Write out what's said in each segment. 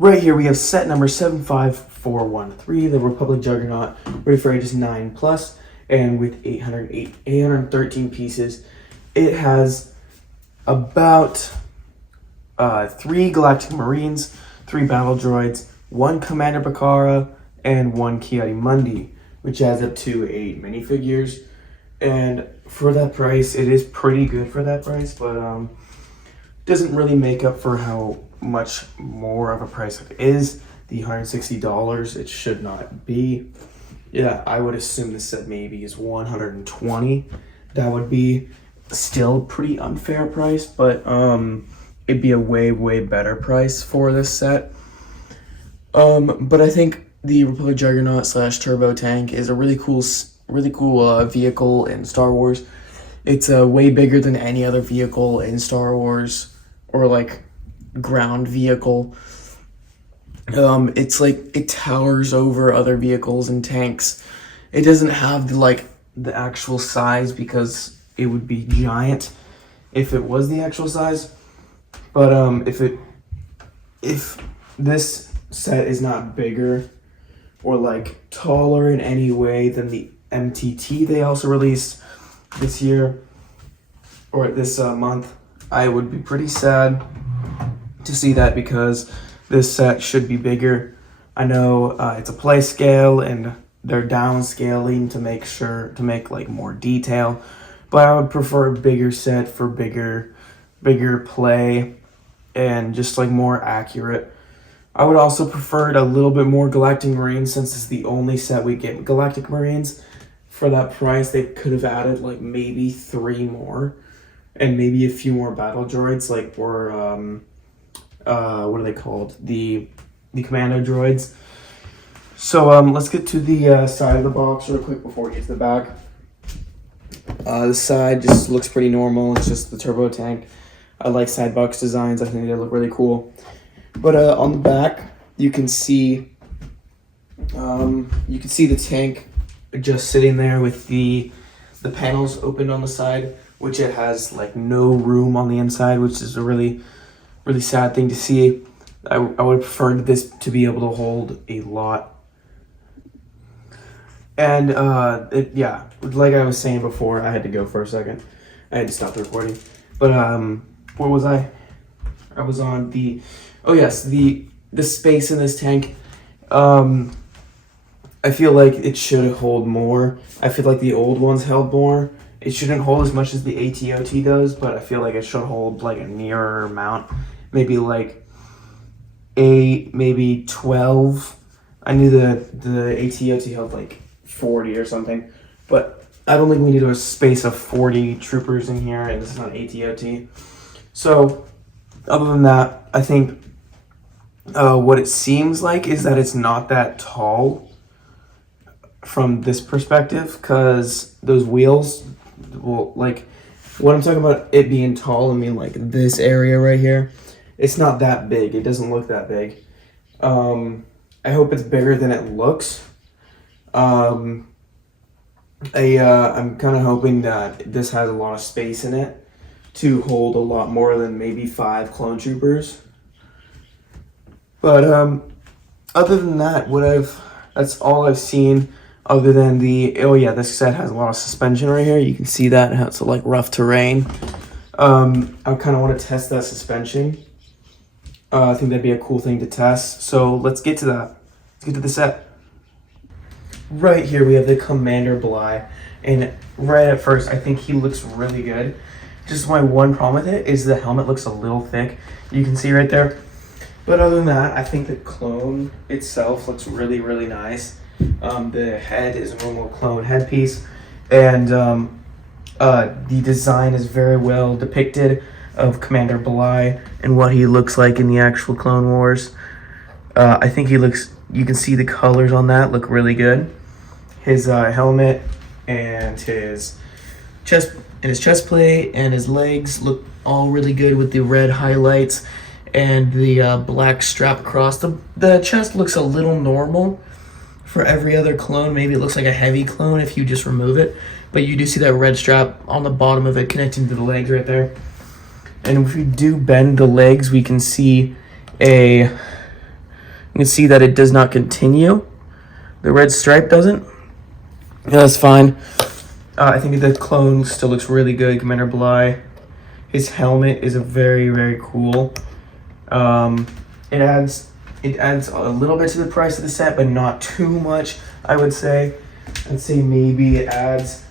Right here we have set number 75413, the Republic Juggernaut, ready for ages 9 plus, and with 813 pieces. It has about 3 Galactic Marines, 3 Battle Droids, 1 Commander Bakara, and 1 Ki-Adi-Mundi, which adds up to 8 minifigures. And for that price, it is pretty good for that price, but doesn't really make up for how much more of a price it is. The $160 it should not be. Yeah, I would assume this set maybe is $120. That would be still a pretty unfair price, but it'd be a way better price for this set. But I think the Republic Juggernaut / Turbo Tank is a really cool vehicle in Star Wars. It's way bigger than any other vehicle in Star Wars, or like ground vehicle. It's like it towers over other vehicles and tanks. It doesn't have the actual size, because it would be giant if it was the actual size. But if this set is not bigger or like taller in any way than the MTT they also released this year or this month, I would be pretty sad to see that, because this set should be bigger. I know it's a play scale and they're downscaling to make like more detail, but I would prefer a bigger set for bigger play and just like more accurate. I would also prefer it a little bit more Galactic Marines, since it's the only set we get Galactic Marines. For that price, they could have added like maybe 3 more, and maybe a few more battle droids, like, or what are they called? The commando droids. So let's get to the side of the box real quick before we get to the back. The side just looks pretty normal. It's just the turbo tank. I like side box designs. I think they look really cool. But on the back, you can see the tank just sitting there with the panels opened on the side, which it has like no room on the inside, which is a really sad thing to see. I would prefer this to be able to hold a lot. And yeah, like I was saying before, I had to go for a second. I had to stop the recording. But where was I? I was on the, oh yes, the space in this tank. I feel like it should hold more. I feel like the old ones held more. It shouldn't hold as much as the ATOT does, but I feel like it should hold like a nearer amount. Maybe like 8, maybe 12. I knew the ATOT held like 40 or something, but I don't think we need a space of 40 troopers in here, and this is not ATOT. So other than that, I think what it seems like is that it's not that tall from this perspective, because those wheels, well, like when I'm talking about it being tall, I mean like this area right here. It's not that big. It doesn't look that big. I hope it's bigger than it looks. I'm kind of hoping that this has a lot of space in it to hold a lot more than maybe 5 clone troopers. But other than that, that's all I've seen. Other than this set has a lot of suspension right here. You can see that it's like rough terrain. I kind of want to test that suspension. I think that'd be a cool thing to test. So let's get to that. Let's get to the set. Right here we have the Commander Bly, and right at first I think he looks really good. Just my one problem with it is the helmet looks a little thick. You can see right there. But other than that, I think the clone itself looks really nice. The head is a normal clone headpiece, and the design is very well depicted of Commander Bly and what he looks like in the actual Clone Wars. I think you can see the colors on that look really good. His helmet and his chest plate and his legs look all really good with the red highlights and the black strap across. The chest looks a little normal for every other clone. Maybe it looks like a heavy clone if you just remove it, but you do see that red strap on the bottom of it connecting to the legs right there. And if we do bend the legs, we can see a You can see that it does not continue. The red stripe doesn't. Yeah, that's fine. I think the clone still looks really good. Commander Bly. His helmet is a very cool. It adds a little bit to the price of the set, but not too much, I would say. I'd say maybe it adds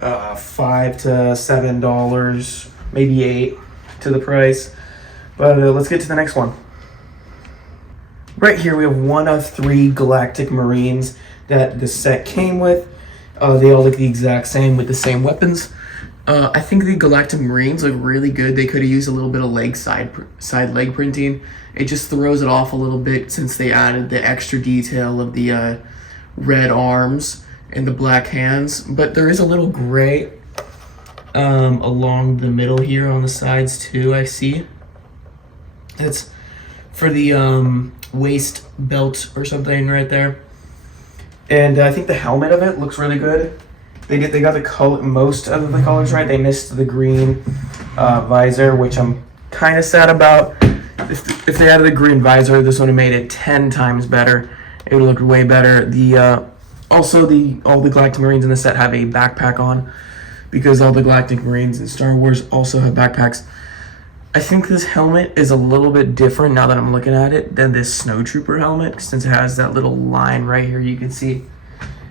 $5 to $7, maybe $8 to the price. But let's get to the next one. Right here we have one of 3 Galactic Marines that the set came with. They all look the exact same with the same weapons. I think the Galactic Marines look really good. They could have used a little bit of side leg printing. It just throws it off a little bit since they added the extra detail of the red arms and the black hands. But there is a little gray along the middle here on the sides too, I see. It's for the waist belt or something right there. And I think the helmet of it looks really good. They got the color, most of the colors right. They missed the green visor, which I'm kind of sad about. If they added the green visor, this would have made it 10 times better. It would have looked way better. Also all the Galactic Marines in the set have a backpack on, because all the Galactic Marines in Star Wars also have backpacks. I think this helmet is a little bit different now that I'm looking at it than this Snowtrooper helmet, since it has that little line right here. You can see.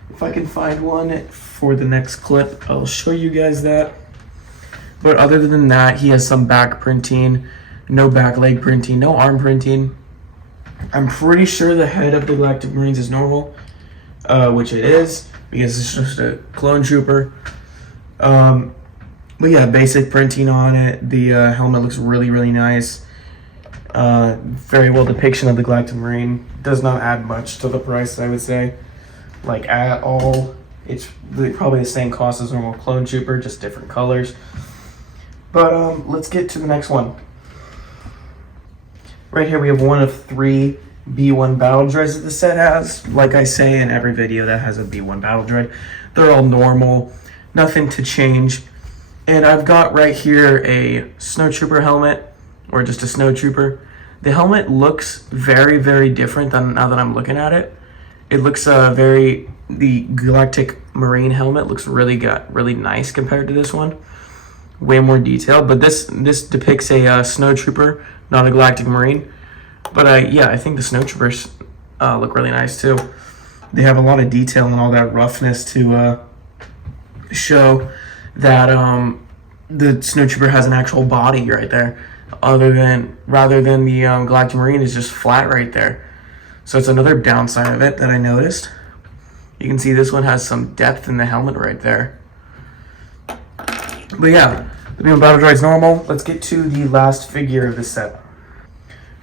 If I can find one for the next clip, I'll show you guys that. But other than that, he has some back printing, no back leg printing, no arm printing. I'm pretty sure the head of the Galactic Marines is normal, which it is, because it's just a clone trooper. But yeah, basic printing on it. The helmet looks really nice. Very well depiction of the Galactic Marine. Does not add much to the price, I would say. Like at all. It's probably the same cost as normal clone trooper, just different colors. But let's get to the next one. Right here we have one of 3 B1 battle droids that the set has. Like I say in every video that has a B1 battle droid, they're all normal, nothing to change. And I've got right here a Snowtrooper helmet, or just a Snowtrooper. The helmet looks very different than now that I'm looking at it. It looks the Galactic Marine helmet looks really nice compared to this one. Way more detailed, but this depicts a Snowtrooper, not a Galactic Marine. But yeah, I think the Snowtroopers look really nice too. They have a lot of detail and all that roughness to show that the Snowtrooper has an actual body right there, rather than the Galactic Marine is just flat right there. So it's another downside of it that I noticed. You can see this one has some depth in the helmet right there. But yeah, the B1 battle droid's normal. Let's get to the last figure of the set.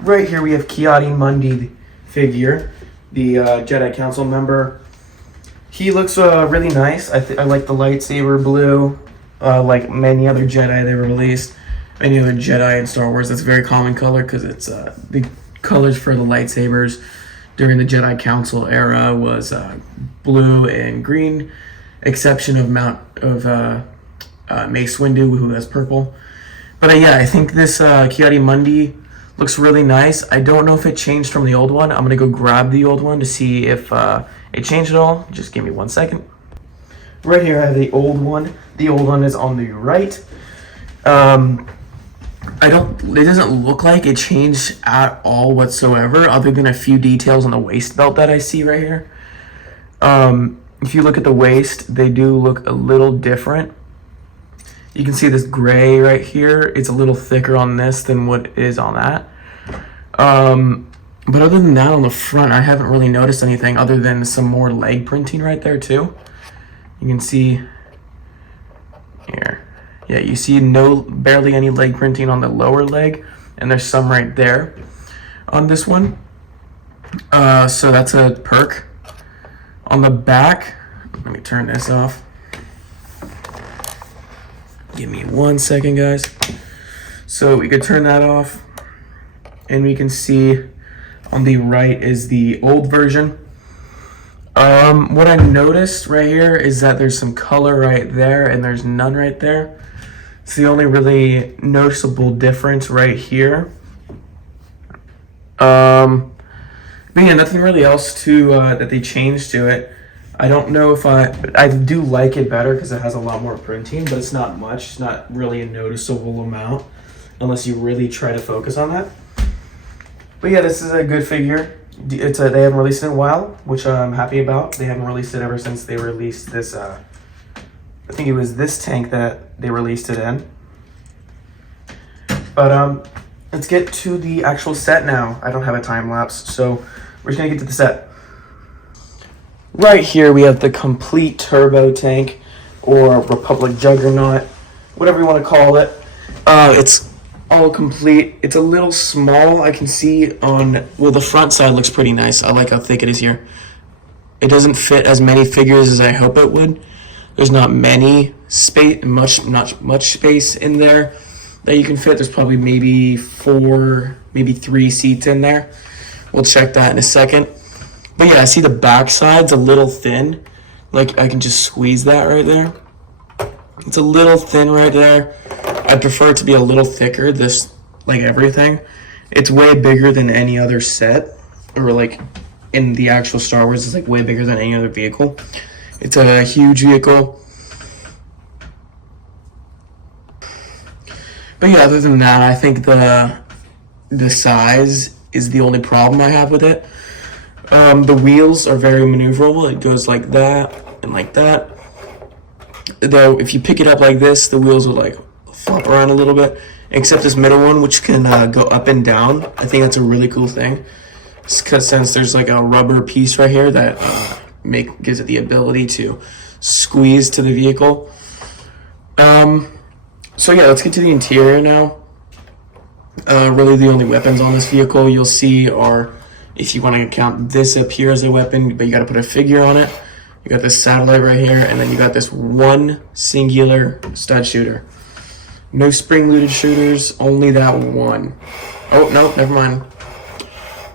Right here we have Ki-Adi-Mundi figure, the Jedi Council member. He looks really nice. I like the lightsaber blue, like many other Jedi they were released. Any other Jedi in Star Wars, that's a very common color because it's the colors for the lightsabers during the Jedi Council era was blue and green, exception of Mace Windu, who has purple. But yeah, I think this Ki-Adi-Mundi looks really nice. I don't know if it changed from the old one. I'm gonna go grab the old one to see if it changed at all. Just give me 1 second. Right here I have the old one. The old one is on the right. It doesn't look like it changed at all whatsoever, other than a few details on the waist belt that I see right here. If you look at the waist, they do look a little different. You can see this gray right here. It's a little thicker on this than what is on that. But other than that, on the front, I haven't really noticed anything other than some more leg printing right there too. You can see here. Yeah, you see barely any leg printing on the lower leg, and there's some right there on this one. So that's a perk. On the back, let me turn this off. Give me 1 second, guys. So we could turn that off, and we can see on the right is the old version. What I noticed right here is that there's some color right there, and there's none right there. It's the only really noticeable difference right here. But yeah, nothing really else to that they changed to it. I don't know if I do like it better because it has a lot more printing, but it's not much. It's not really a noticeable amount unless you really try to focus on that. But yeah, this is a good figure. They haven't released it in a while, which I'm happy about. They haven't released it ever since they released this. I think it was this tank that they released it in. But let's get to the actual set now. I don't have a time lapse, so we're just gonna get to the set. Right here we have the complete turbo tank, or Republic Juggernaut, whatever you want to call it. It's all complete. It's a little small. I can see on, well, the front side looks pretty nice. I like how thick it is here. It doesn't fit as many figures as I hope it would. There's not much space in there that you can fit. There's probably maybe 4, maybe 3 seats in there. We'll check that in a second. But yeah, I see the back side's a little thin. Like, I can just squeeze that right there. It's a little thin right there. I prefer it to be a little thicker, this, like everything. It's way bigger than any other set, or like in the actual Star Wars, it's like way bigger than any other vehicle. It's a huge vehicle. But yeah, other than that, I think the size is the only problem I have with it. The wheels are very maneuverable. It goes like that and like that. Though, if you pick it up like this, the wheels will like flop around a little bit. Except this middle one, which can go up and down. I think that's a really cool thing. Because since there's like a rubber piece right here that gives it the ability to squeeze to the vehicle. So yeah, let's get to the interior now. Really, the only weapons on this vehicle you'll see are, if you want to count this up here as a weapon, but you got to put a figure on it. You got this satellite right here, and then you got this one singular stud shooter. No spring-loaded shooters, only that one. Oh, no, never mind.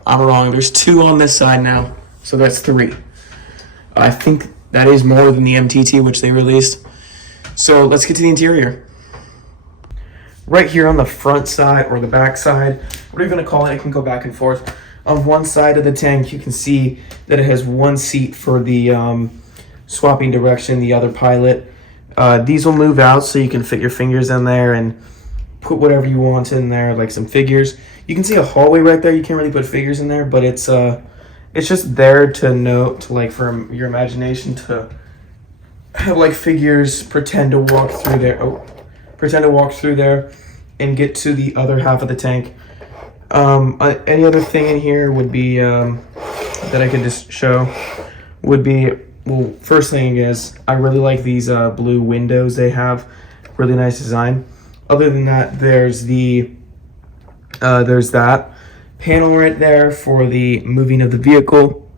I'm wrong. There's 2 on this side now, so that's 3. I think that is more than the MTT, which they released. So let's get to the interior. Right here on the front side, or the back side, whatever you're going to call it, it can go back and forth. On one side of the tank, you can see that it has one seat for the swapping direction, the other pilot. These will move out so you can fit your fingers in there and put whatever you want in there, like some figures. You can see a hallway right there. You can't really put figures in there, but it's just there to note, to like for your imagination to have like figures pretend to walk through there. Pretend to walk through there and get to the other half of the tank. Any other thing in here would be that I could just show would be, well, first thing is I really like these blue windows they have. Really nice design. Other than that, there's that panel right there for the moving of the vehicle.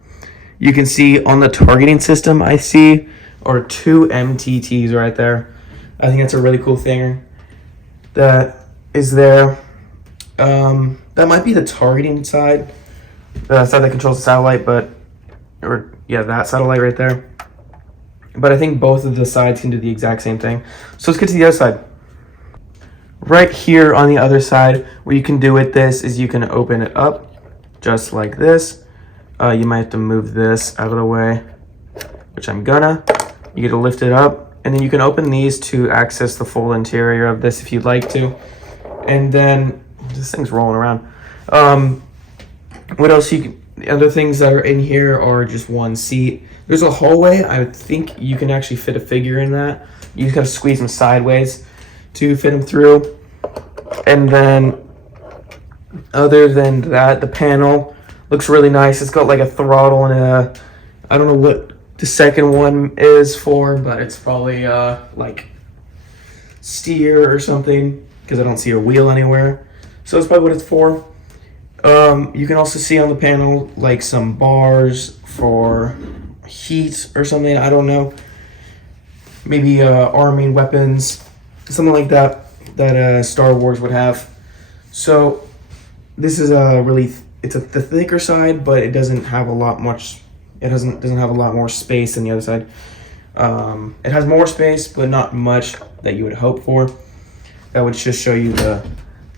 You can see on the targeting system I see are 2 MTTs right there. I think that's a really cool thing that is there. That might be the targeting side, the side that controls the satellite, that satellite right there. But I think both of the sides can do the exact same thing. So let's get to the other side. Right here on the other side, what you can do with this is you can open it up just like this. You might have to move this out of the way, which I'm gonna. You get to lift it up, and then you can open these to access the full interior of this if you'd like to. And then this thing's rolling around. What else? The other things that are in here are just one seat. There's a hallway. I think you can actually fit a figure in that. You just gotta squeeze them sideways to fit them through. And then, other than that, the panel looks really nice. It's got like a throttle and I don't know what the second one is for, but it's probably like steer or something, because I don't see a wheel anywhere. So that's probably what it's for. You can also see on the panel like some bars for heat or something. I don't know. Maybe arming weapons, something like that Star Wars would have. So this is it's the thicker side, but it doesn't have a lot much. It doesn't have a lot more space than the other side. It has more space, but not much that you would hope for. That would just show you the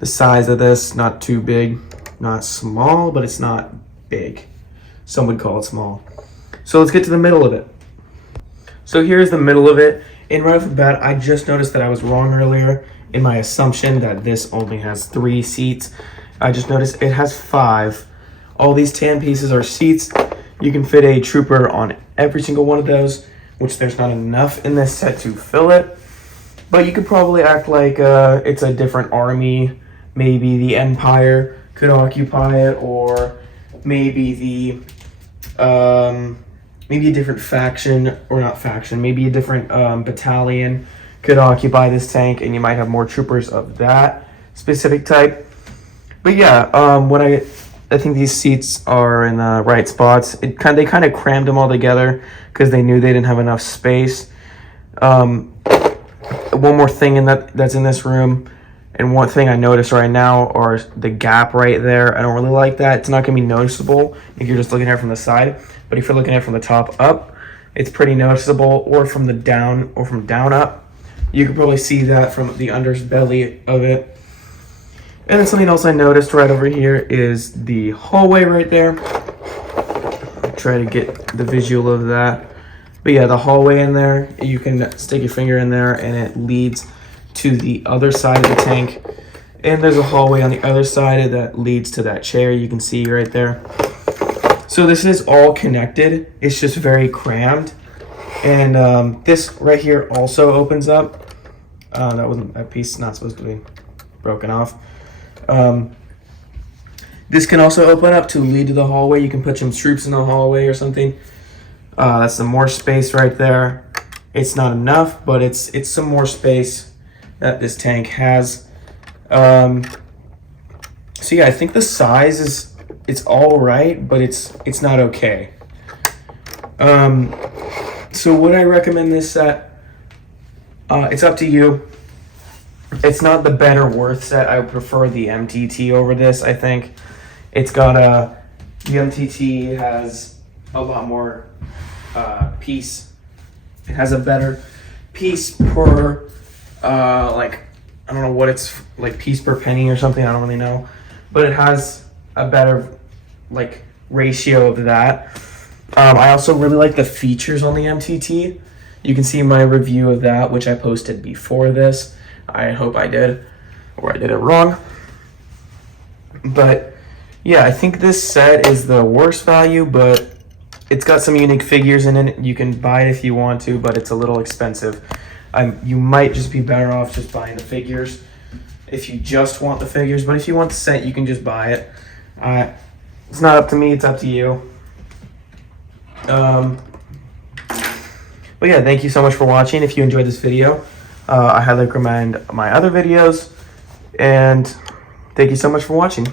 size of this. Not too big, not small, but it's not big. Some would call it small. So let's get to the middle of it. So here's the middle of it. And right off the bat, I just noticed that I was wrong earlier in my assumption that this only has 3 seats. I just noticed it has 5. All these tan pieces are seats. You can fit a trooper on every single one of those, which there's not enough in this set to fill it. But you could probably act like it's a different army. Maybe the Empire could occupy it, or maybe maybe a different faction, or not faction, maybe a different battalion could occupy this tank, and you might have more troopers of that specific type. But yeah, what I think these seats are in the right spots. They kind of crammed them all together because they knew they didn't have enough space. One more thing that's in this room, and one thing I noticed right now are the gap right there. I don't really like that. It's not going to be noticeable if you're just looking at it from the side, but if you're looking at it from the top up, it's pretty noticeable, or from down up. You can probably see that from the underbelly of it. And then something else I noticed right over here is the hallway right there. Try to get the visual of that. But yeah, the hallway in there, you can stick your finger in there and it leads to the other side of the tank. And there's a hallway on the other side that leads to that chair you can see right there. So this is all connected. It's just very crammed. And this right here also opens up. That piece not supposed to be broken off. This can also open up to lead to the hallway. You can put some troops in the hallway or something. That's some more space right there. It's not enough, but it's some more space that this tank has. So yeah, I think the size it's all right, but it's not okay. So would I recommend this set? It's up to you. It's not the better worth set. I would prefer the MTT over this. I think it's got the MTT has a lot more piece. It has a better piece per like, I don't know what it's like, piece per penny or something. I don't really know, but it has a better like ratio of that. I also really like the features on the MTT. You can see my review of that, which I posted before this. I hope I did, or I did it wrong. But yeah, I think this set is the worst value, but it's got some unique figures in it. You can buy it if you want to, but it's a little expensive. You might just be better off just buying the figures if you just want the figures, but if you want the set, you can just buy it. It's not up to me, it's up to you. But yeah, thank you so much for watching. If you enjoyed this video, I highly recommend my other videos, and thank you so much for watching.